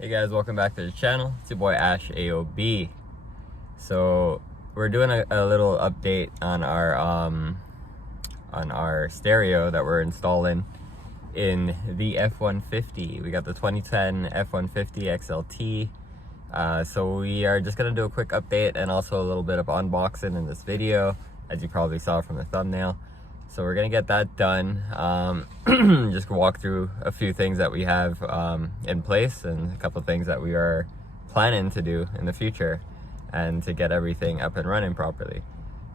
Hey guys, welcome back to the channel. It's your boy Ash AOB. So we're doing a little update on our stereo that we're installing in the F150. We got the 2010 F150 XLT. So we are just gonna do a quick update and also a little bit of unboxing in this video, as you probably saw from the thumbnail. So we're gonna get that done. Just walk through a few things that we have in place and a couple things that we are planning to do in the future and to get everything up and running properly.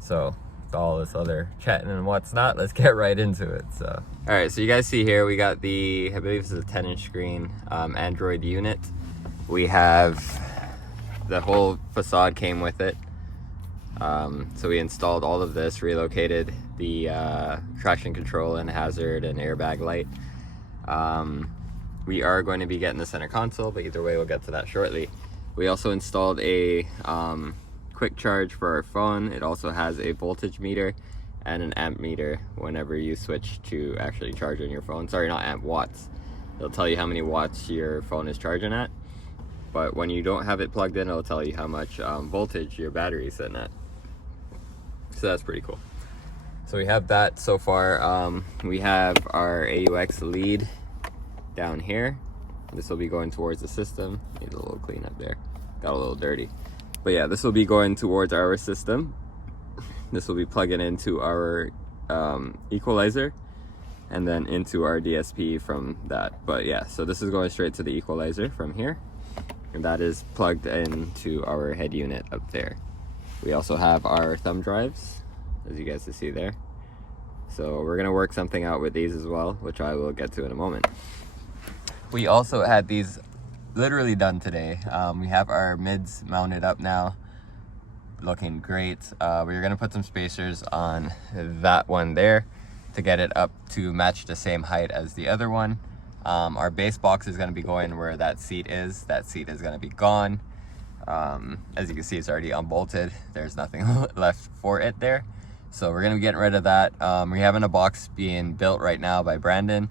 So with all this other chatting and what's not, let's get right into it. So all right, so you guys see here we got the, I believe this is a 10-inch screen Android unit. We have the whole facade came with it. So we installed all of this, relocated the traction control and hazard and airbag light. We are going to be getting the center console, but either way we'll get to that shortly. We also installed a quick charge for our phone. It also has a voltage meter and an amp meter whenever you switch to actually charging your phone. Sorry, not amp, watts. It'll tell you how many watts your phone is charging at, but when you don't have it plugged in, it'll tell you how much voltage your battery is sitting at. So that's pretty cool. So we have that so far. We have our AUX lead down here. This will be going towards the system. Need a little cleanup there. Got a little dirty. But yeah, this will be going towards our system. This will be plugging into our equalizer and then into our DSP from that. But yeah, so this is going straight to the equalizer from here. And that is plugged into our head unit up there. We also have our thumb drives, as you guys can see there. So we're gonna work something out with these as well, which I will get to in a moment. We also had these literally done today. We have our mids mounted up now, looking great. We're gonna put some spacers on that one there to get it up to match the same height as the other one. Our bass box is gonna be going where that seat is. That seat is gonna be gone. As you can see, it's already unbolted. There's nothing left for it there. So we're gonna be getting rid of that. We're having a box being built right now by Brandon.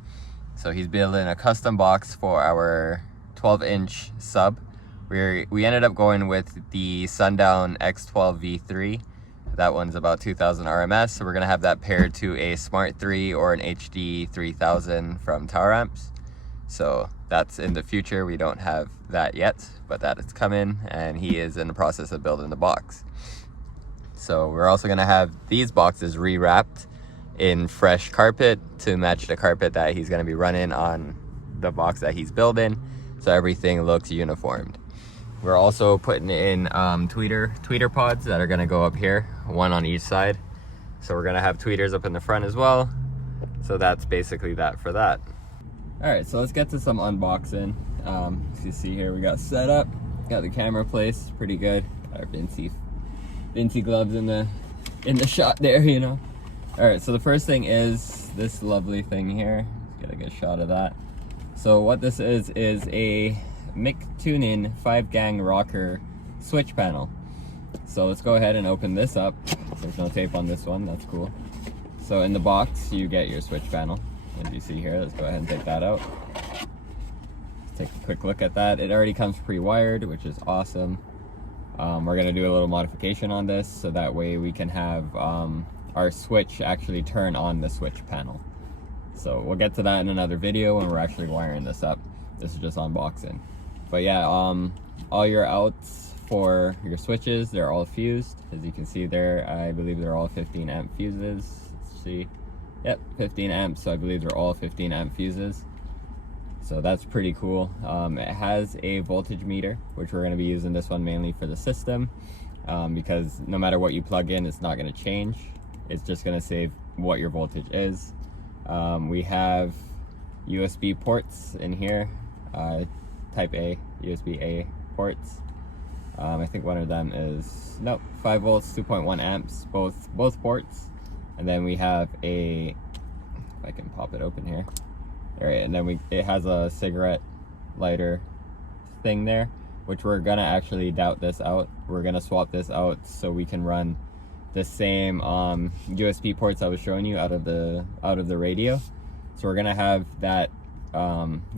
So he's building a custom box for our 12-inch sub. We ended up going with the Sundown X12 V3. That one's about 2000 RMS. So we're gonna have that paired to a Smart 3 or an HD 3000 from Taramps. So that's in the future. We don't have that yet, but that is coming, and he is in the process of building the box. So we're also gonna have these boxes rewrapped in fresh carpet to match the carpet that he's gonna be running on the box that he's building, so everything looks uniformed. We're also putting in tweeter pods that are gonna go up here, one on each side. So we're gonna have tweeters up in the front as well. So that's basically that for that. All right, so let's get to some unboxing. As you see here, we got set up, got the camera placed pretty good. Our Vinci gloves in the shot there, you know. All right, so the first thing is this lovely thing here. Let's get a good shot of that. So what this is a Mic Tuning 5-gang rocker switch panel. So let's go ahead and open this up. There's no tape on this one, that's cool. So in the box, you get your switch panel. As you see here, let's go ahead and take that out. Let's take a quick look at that. It already comes pre-wired, which is awesome. We're gonna do a little modification on this so that way we can have our switch actually turn on the switch panel. So we'll get to that in another video when we're actually wiring this up. This is just unboxing. But yeah, all your outs for your switches, they're all fused. As you can see there, I believe they're all 15 amp fuses. Let's see. Yep, 15 amps, so I believe they're all 15 amp fuses. So that's pretty cool. It has a voltage meter, which we're gonna be using this one mainly for the system, because no matter what you plug in, it's not gonna change. It's just gonna save what your voltage is. We have USB ports in here, type A, USB A ports. I think one of them is, nope, 5 volts, 2.1 amps, both ports. And then we have a, if I can pop it open here. All right, and then it has a cigarette lighter thing there, which we're gonna actually doubt this out. We're gonna swap this out so we can run the same USB ports I was showing you out of the radio. So we're gonna have that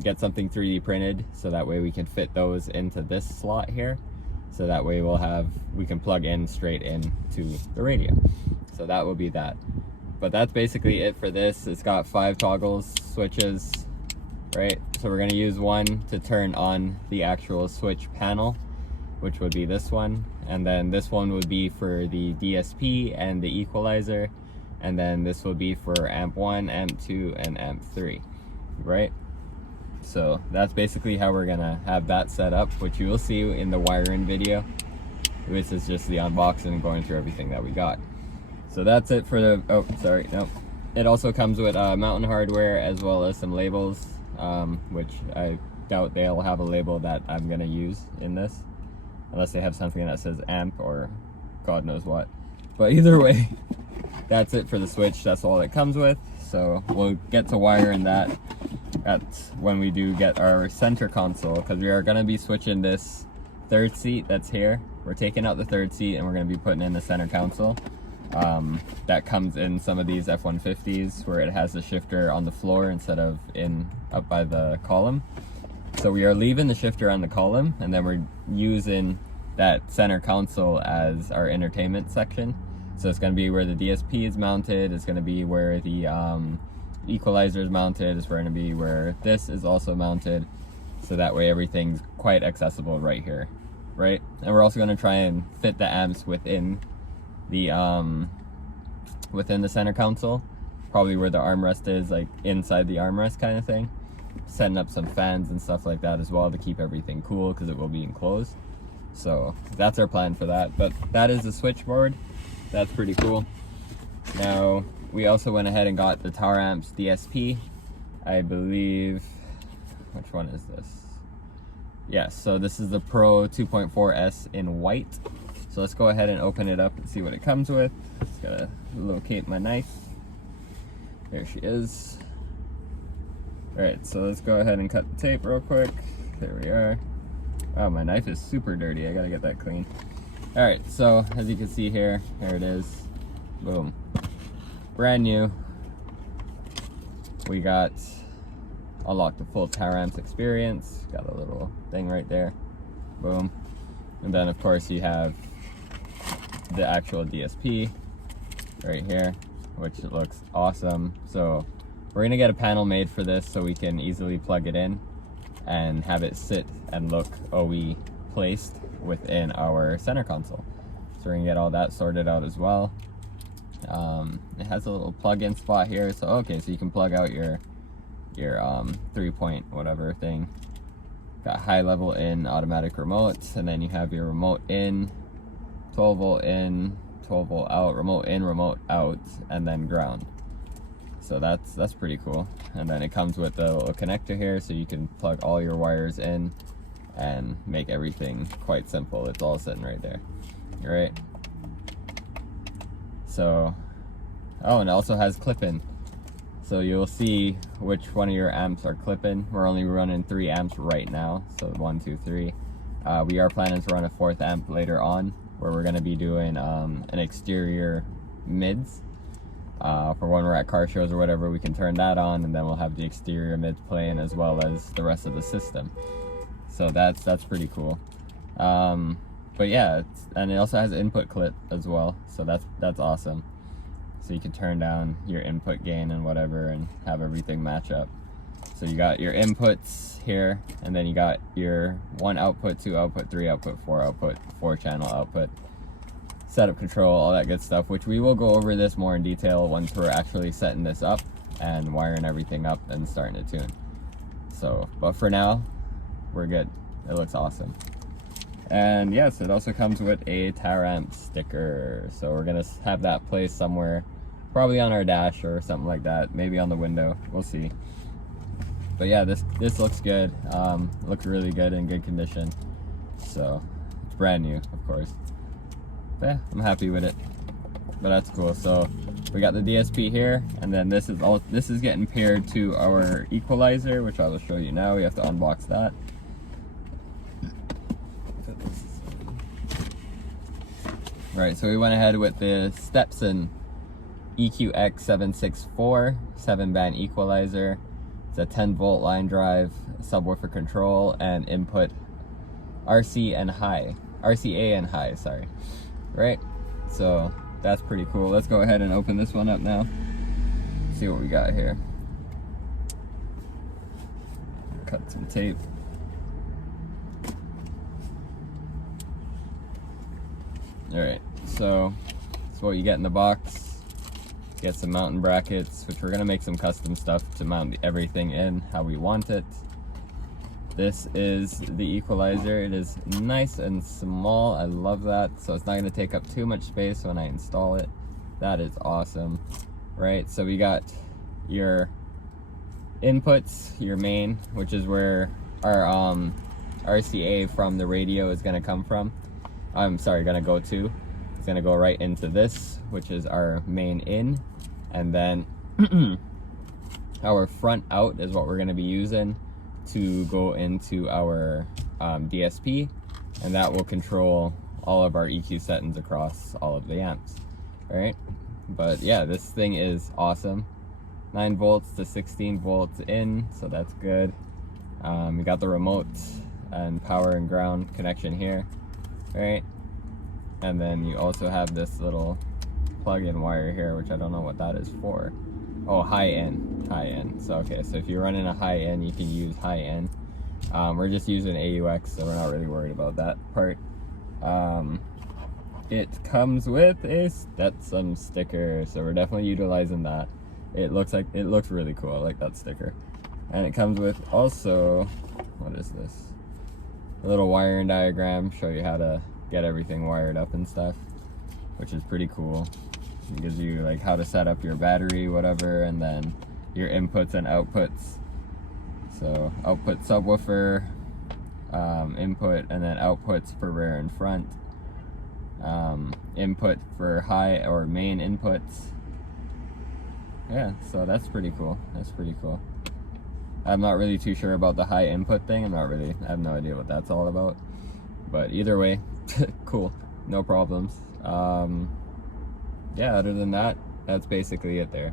get something 3D printed, so that way we can fit those into this slot here. So that way we can plug in straight into the radio. So that will be that. But that's basically it for this. It's got 5 toggles, switches, right? So we're gonna use one to turn on the actual switch panel, which would be this one. And then this one would be for the DSP and the equalizer. And then this will be for amp 1, amp 2, and amp 3, right? So that's basically how we're gonna have that set up, which you will see in the wiring video. This is just the unboxing and going through everything that we got. So that's it for the, oh, sorry, no. It also comes with mountain hardware as well as some labels, which I doubt they'll have a label that I'm gonna use in this, unless they have something that says amp or God knows what. But either way, that's it for the switch. That's all it comes with. So we'll get to wiring that when we do get our center console, because we are going to be switching this third seat that's here. We're taking out the third seat and we're going to be putting in the center console. That comes in some of these F150s where it has the shifter on the floor instead of up by the column. So we are leaving the shifter on the column, and then we're using that center console as our entertainment section. So it's going to be where the DSP is mounted, it's going to be where the equalizer is mounted, it's going to be where this is also mounted, so that way everything's quite accessible right here, right? And we're also going to try and fit the amps within the center console, probably where the armrest is, like inside the armrest kind of thing. Setting up some fans and stuff like that as well to keep everything cool, because it will be enclosed. So that's our plan for that. But that is the switchboard. That's pretty cool. Now we also went ahead and got the Taramps DSP. I believe, which one is this? Yes, so this is the Pro 2.4S in white. So let's go ahead and open it up and see what it comes with. Just gotta locate my knife. There she is. Alright, so let's go ahead and cut the tape real quick. There we are. Oh, my knife is super dirty. I gotta get that clean. Alright, so as you can see here, here it is. Boom. Brand new. We got unlocked the full Taramps experience. Got a little thing right there. Boom. And then of course you have the actual DSP right here, which looks awesome. So we're gonna get a panel made for this so we can easily plug it in and have it sit and look OE placed within our center console. So we're gonna get all that sorted out as well. It has a little plug-in spot here, so okay, so you can plug out your 3-point whatever thing. Got high level in, automatic remote, and then you have your remote in, 12 volt in, 12 volt out, remote in, remote out, and then ground. So that's pretty cool. And then it comes with a little connector here, so you can plug all your wires in and make everything quite simple. It's all sitting right there, right? So, oh, and it also has clip-in. So you'll see which one of your amps are clip-in. We're only running 3 amps right now, so 1, 2, 3. We are planning to run a 4th amp later on, where we're gonna be doing an exterior mids. For when we're at car shows or whatever, we can turn that on, and then we'll have the exterior mids playing as well as the rest of the system. So that's pretty cool. But yeah, and it also has input clip as well, so that's awesome. So you can turn down your input gain and whatever and have everything match up. So you got your inputs here, and then you got your 1 output, 2 output, 3 output, 4 output, 4 channel output, setup control, all that good stuff, which we will go over this more in detail once we're actually setting this up and wiring everything up and starting to tune. So, but for now, we're good. It looks awesome. And yes, it also comes with a Taramps sticker. So we're gonna have that placed somewhere, probably on our dash or something like that, maybe on the window, we'll see. But yeah, this looks good. Looks really good, in good condition. So it's brand new, of course. But yeah, I'm happy with it. But that's cool. So we got the DSP here, and then this is getting paired to our equalizer, which I will show you now. We have to unbox that. Right, so we went ahead with the Stetsom EQX764 7-band equalizer. It's a 10-volt line drive, subwoofer control, and input RCA and high, sorry. Right? So that's pretty cool. Let's go ahead and open this one up now. See what we got here. Cut some tape. Alright, so that's what you get in the box. Get some mounting brackets, which we're going to make some custom stuff to mount everything in how we want it. This is the equalizer. It is nice and small. I love that. So it's not going to take up too much space when I install it. That is awesome. Right, so we got your inputs, your main, which is where our RCA from the radio is going to come from. I'm sorry, going to go to. It's going to go right into this, which is our main in, and then our front out is what we're going to be using to go into our DSP, and that will control all of our EQ settings across all of the amps. All right, but yeah, this thing is awesome. 9 volts to 16 volts in, so that's good. We got the remote and power and ground connection here. Right, and then you also have this little plug-in wire here, which I don't know what that is for. Oh, high end. So okay, so if you're running a high end, you can use high end. We're just using AUX, so we're not really worried about that part. It comes with a Stetsom sticker, so we're definitely utilizing that. It looks really cool. I like that sticker. And it comes with also, what is this? A little wiring diagram, show you how to get everything wired up and stuff, which is pretty cool. It gives you like how to set up your battery, whatever, and then your inputs and outputs. So output subwoofer, input, and then outputs for rear and front, input for high or main inputs. Yeah, so that's pretty cool. I'm not really too sure about the high input thing. I have no idea what that's all about. But either way, cool, no problems. Yeah, other than that, that's basically it there.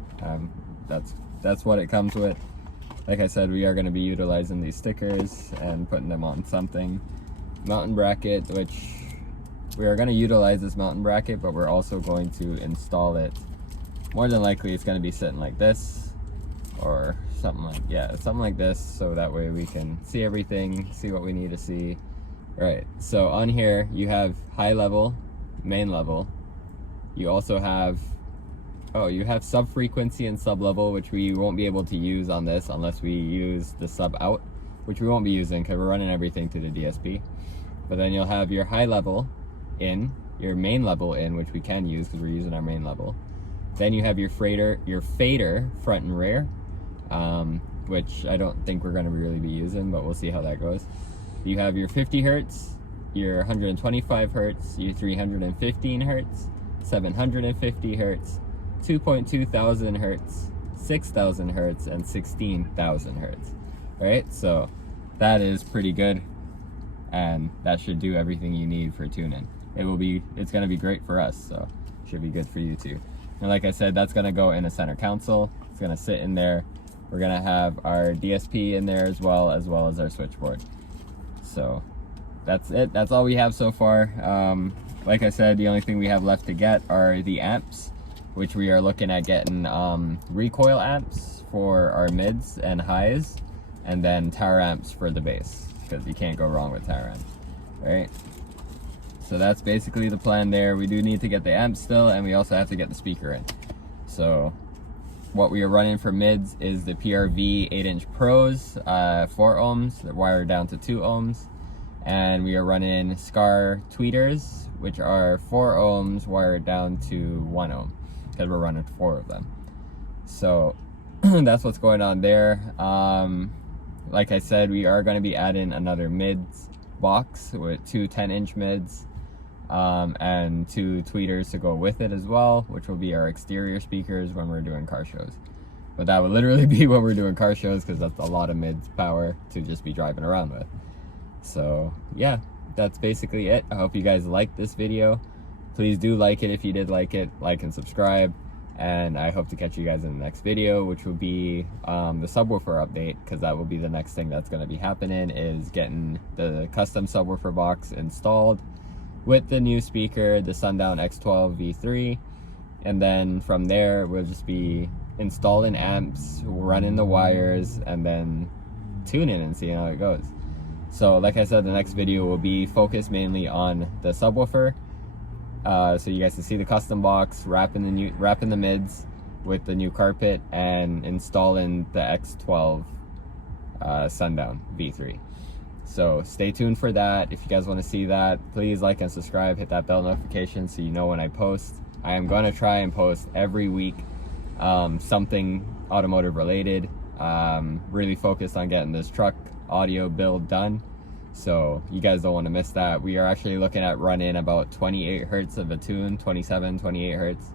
That's what it comes with. Like I said, we are going to be utilizing these stickers and putting them on something. Mountain bracket, which we are going to utilize this mountain bracket, but we're also going to install it. More than likely, it's going to be sitting like this, or something like this, so that way we can see everything, see what we need to see. Right, so on here you have high level, main level. You also have sub frequency and sub level, which we won't be able to use on this unless we use the sub out, which we won't be using because we're running everything through the DSP. But then you'll have your high level in, your main level in, which we can use because we're using our main level. Then you have your fader front and rear, which I don't think we're going to really be using, but we'll see how that goes. You have your 50 hertz, your 125 hertz, your 315 hertz, 750 hertz, 2.2 thousand hertz, 6,000 hertz, and 16,000 hertz. All right, so that is pretty good, and that should do everything you need for tuning. It's going to be great for us, so should be good for you too. And like I said, that's going to go in a center console. It's going to sit in there. We're going to have our DSP in there as well as our switchboard. So that's it. That's all we have so far. Like I said, the only thing we have left to get are the amps, which we are looking at getting recoil amps for our mids and highs, and then Taramps for the bass, because you can't go wrong with Taramps, right? So that's basically the plan there. We do need to get the amp still, and we also have to get the speaker in. So what we are running for mids is the PRV 8-inch Pros, 4 ohms, they're wired down to 2 ohms. And we are running Scar tweeters, which are 4 ohms wired down to 1 ohm, because we're running 4 of them. So that's what's going on there. Like I said, we are going to be adding another mids box with 2 10-inch mids. And 2 tweeters to go with it as well, which will be our exterior speakers when we're doing car shows. But that would literally be when we're doing car shows, because that's a lot of mids power to just be driving around with. So yeah, that's basically it. I hope you guys liked this video. Please do like it if you did like it, like and subscribe. and I hope to catch you guys in the next video, which will be the subwoofer update, because that will be the next thing that's going to be happening, is getting the custom subwoofer box installed with the new speaker, the Sundown X12 V3, and then from there we'll just be installing amps, running the wires, and then tuning and seeing how it goes. So like I said, the next video will be focused mainly on the subwoofer, so you guys can see the custom box, wrapping the mids with the new carpet, and installing the X12 Sundown V3. So stay tuned for that. If you guys want to see that, please like and subscribe, hit that bell notification so you know when I post. I am going to try and post every week something automotive related. Really focused on getting this truck audio build done, so you guys don't want to miss that. We are actually looking at running about 28 hertz of a tune, 28 hertz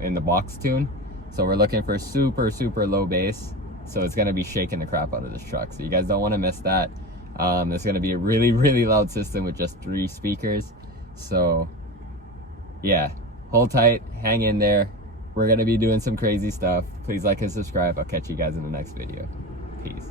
in the box tune. So we're looking for super low bass, so it's going to be shaking the crap out of this truck, so you guys don't want to miss that. It's going to be a really loud system with just 3 speakers. So yeah, hold tight, hang in there. We're going to be doing some crazy stuff. Please like and subscribe. I'll catch you guys in the next video. Peace.